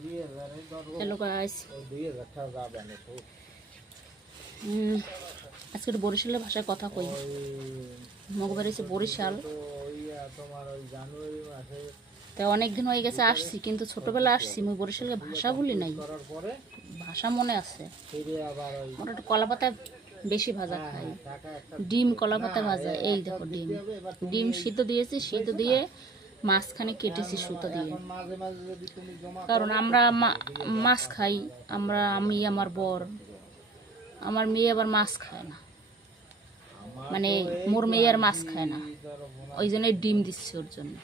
Hello guys, আজকে বরিশালের ভাষায় কথা কই। মগবাড়ি হচ্ছে বরিশাল। তাই অনেকদিন হয়ে গেছে আসছি, কিন্তু ছোটবেলা আসছি মুই বরিশালের ভাষা ভুলি নাই, ভাষা মনে আছে। মোটা একটু কলা পাতা বেশি ভাজা খাই, ডিম কলা পাতা ভাজা। এই দেখো ডিম ডিম সিদ্ধ দিয়েছি, সিদ্ধ দিয়ে মাছখানে কেটেছি সুতো দিয়ে, কারণ আমরা মাছ খাই। আমি আমার বর, আমার মেয়ে আবার মাছ খায় না, মানে মোর মেয়ে আর মাছ খায় না, ওই জন্য ডিম দিচ্ছি ওর জন্য।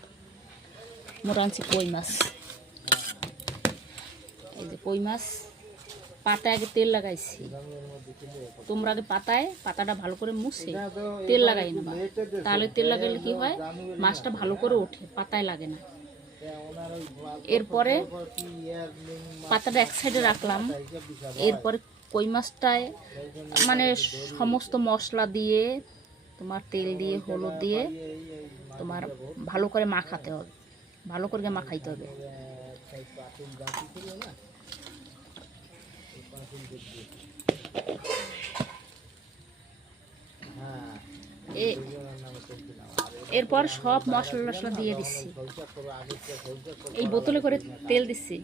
মোর আনছি কই মাছ, এই যে কই মাছ। পাতায় আগে তেল লাগাইছি, তোমরা আগে পাতাটা ভালো করে মুছে তেল লাগাই নেবা, তাহলে তেল লাগাইলে কি হয়, মাছটা ভালো করে ওঠে, পাতায় লাগে না। এরপরে পাতাটা এক সাইডে রাখলাম, এরপরে কই মাছটায় মানে সমস্ত মশলা দিয়ে, তোমার তেল দিয়ে, হলুদ দিয়ে তোমার ভালো করে মাখাতে হবে, ভালো করে মাখাইতে হবে। এরপর সব মশলা টশলা দিয়ে দিচ্ছি, এই বোতলে করে তেল দিচ্ছি।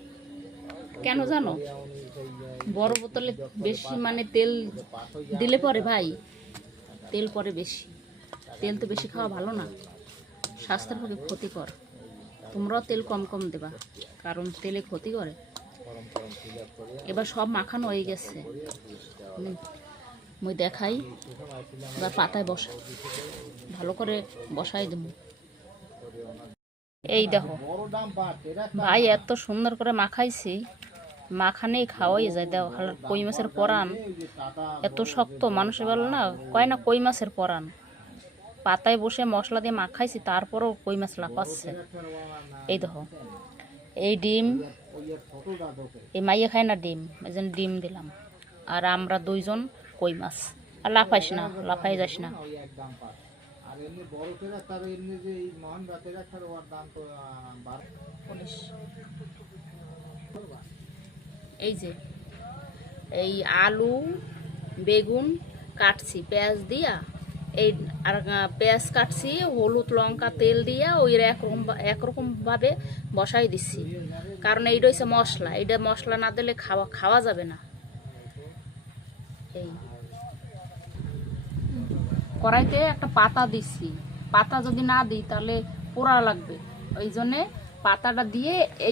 কেন জানো, বড় বোতলে বেশি মানে তেল দিলে পরে ভাই, তেল পরে বেশি, তেল তো বেশি খাওয়া ভালো না, স্বাস্থ্যের পক্ষে ক্ষতিকর। তোমরাও তেল কম কম দেবা, কারণ তেলে ক্ষতি করে। এবার সব মাখানো হয়ে গেছে, মুই দেখাই। এবার পাতায় ভালো করে বসাই দেবো। এই দেখো ভাই, এত সুন্দর করে মাখাইছি, মাখানেই খাওয়াই যায়। দেখো কই মাছের পরান এত শক্ত, মানুষে বলে না, কয় না কই মাছের পরান। পাতায় বসে মশলা দিয়ে মাখাইছি, তারপরও কই মাছ লাফাচ্ছে। এই দেখো, এই ডিম, এই মাইয়া খায় না ডিম, এই জন্য ডিম দিলাম। আর আমরা দুইজন কই মাছ। আর লাফাইস না, লাফাই যাস না। এই যে এই আলু বেগুন কাটছি পেঁয়াজ দিয়া, এই আর পেঁয়াজ কাটছি, হলুদ লঙ্কা তেল দিয়া ওই একরকম ভাবে বসাই দিচ্ছি, কারণ এইটা হচ্ছে মশলা, এইটা মশলা না দিলে খাওয়া যাবে না। এই কড়াইতে একটা পাতা দিচ্ছি, পাতা যদি না দিই তাহলে পোড়া লাগবে, ওই জন্যে পাতাটা দিয়ে